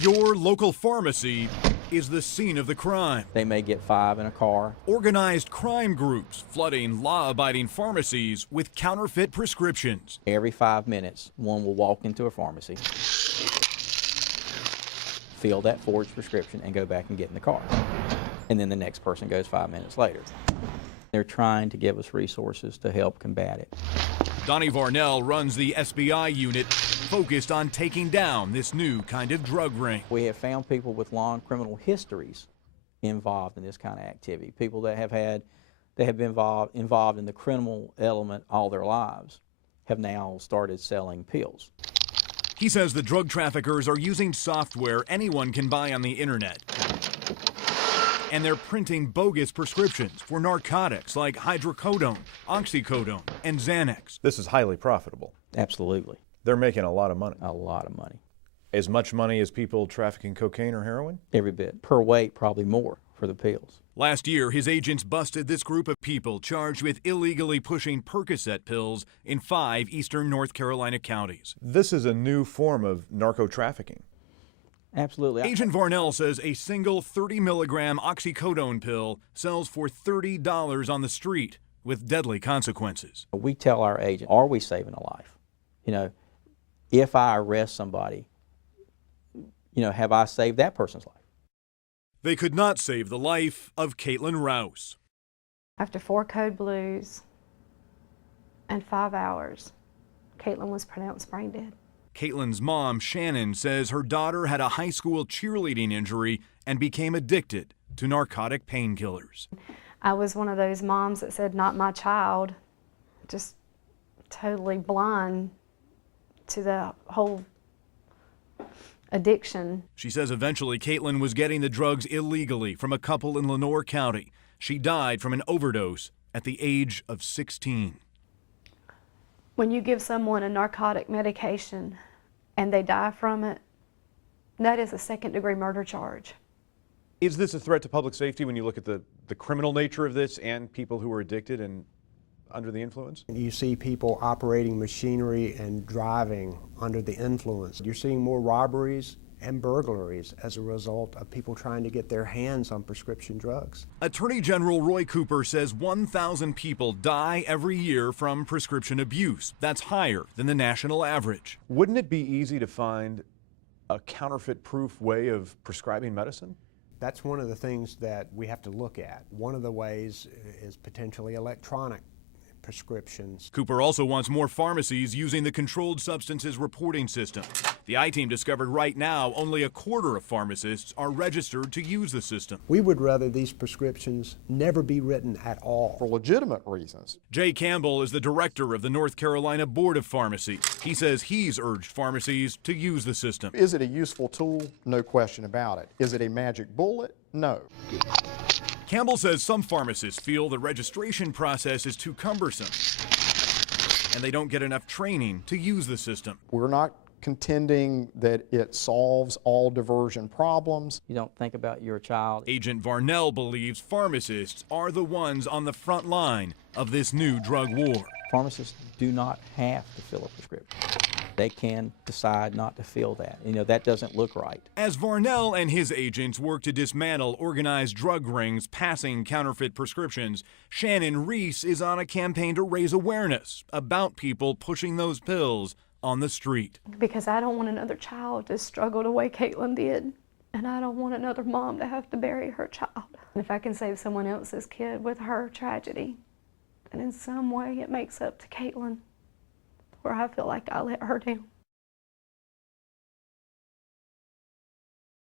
Your local pharmacy is the scene of the crime. They may get 5 in a car. Organized crime groups flooding law-abiding pharmacies with counterfeit prescriptions. Every 5 minutes, one will walk into a pharmacy, fill that forged prescription, and go back and get in the car. And then the next person goes 5 minutes later. They're trying to give us resources to help combat it. Donnie Varnell runs the SBI unit focused on taking down this new kind of drug ring. We have found people with long criminal histories involved in this kind of activity. People that have been involved in the criminal element all their lives have now started selling pills. He says the drug traffickers are using software anyone can buy on the internet. And they're printing bogus prescriptions for narcotics like hydrocodone, oxycodone, and Xanax. This is highly profitable. Absolutely. They're making a lot of money. A lot of money. As much money as people trafficking cocaine or heroin? Every bit. Per weight, probably more for the pills. Last year, his agents busted this group of people charged with illegally pushing Percocet pills in 5 eastern North Carolina counties. This is a new form of narco-trafficking. Absolutely. Agent Varnell says a single 30-milligram oxycodone pill sells for $30 on the street with deadly consequences. We tell our agent, are we saving a life? You know, if I arrest somebody, you know, have I saved that person's life? They could not save the life of Caitlin Rouse. After 4 code blues and 5 hours, Caitlin was pronounced brain dead. Caitlin's mom, Shannon, says her daughter had a high school cheerleading injury and became addicted to narcotic painkillers. I was one of those moms that said, not my child, just totally blind to the whole addiction. She says eventually Caitlin was getting the drugs illegally from a couple in Lenoir County. She died from an overdose at the age of 16. When you give someone a narcotic medication and they die from it, that is a second-degree murder charge. Is this a threat to public safety when you look at the criminal nature of this and people who are addicted and under the influence? You see people operating machinery and driving under the influence. You're seeing more robberies and burglaries as a result of people trying to get their hands on prescription drugs. Attorney General Roy Cooper says 1,000 people die every year from prescription abuse. That's higher than the national average. Wouldn't it be easy to find a counterfeit-proof way of prescribing medicine? That's one of the things that we have to look at. One of the ways is potentially electronic prescriptions. Cooper also wants more pharmacies using the Controlled Substances Reporting System. The I-Team discovered right now only a quarter of pharmacists are registered to use the system. We would rather these prescriptions never be written at all. For legitimate reasons. Jay Campbell is the director of the North Carolina Board of Pharmacy. He says he's urged pharmacies to use the system. Is it a useful tool? No question about it. Is it a magic bullet? No. Campbell says some pharmacists feel the registration process is too cumbersome and they don't get enough training to use the system. We're not contending that it solves all diversion problems. You don't think about your child. Agent Varnell believes pharmacists are the ones on the front line of this new drug war. Pharmacists do not have to fill a prescription. They can decide not to fill that. You know, that doesn't look right. As Varnell and his agents work to dismantle organized drug rings passing counterfeit prescriptions, Shannon Reese is on a campaign to raise awareness about people pushing those pills on the street. Because I don't want another child to struggle the way Caitlin did, and I don't want another mom to have to bury her child. And if I can save someone else's kid with her tragedy, and in some way it makes up to Caitlin, where I feel like I let her down.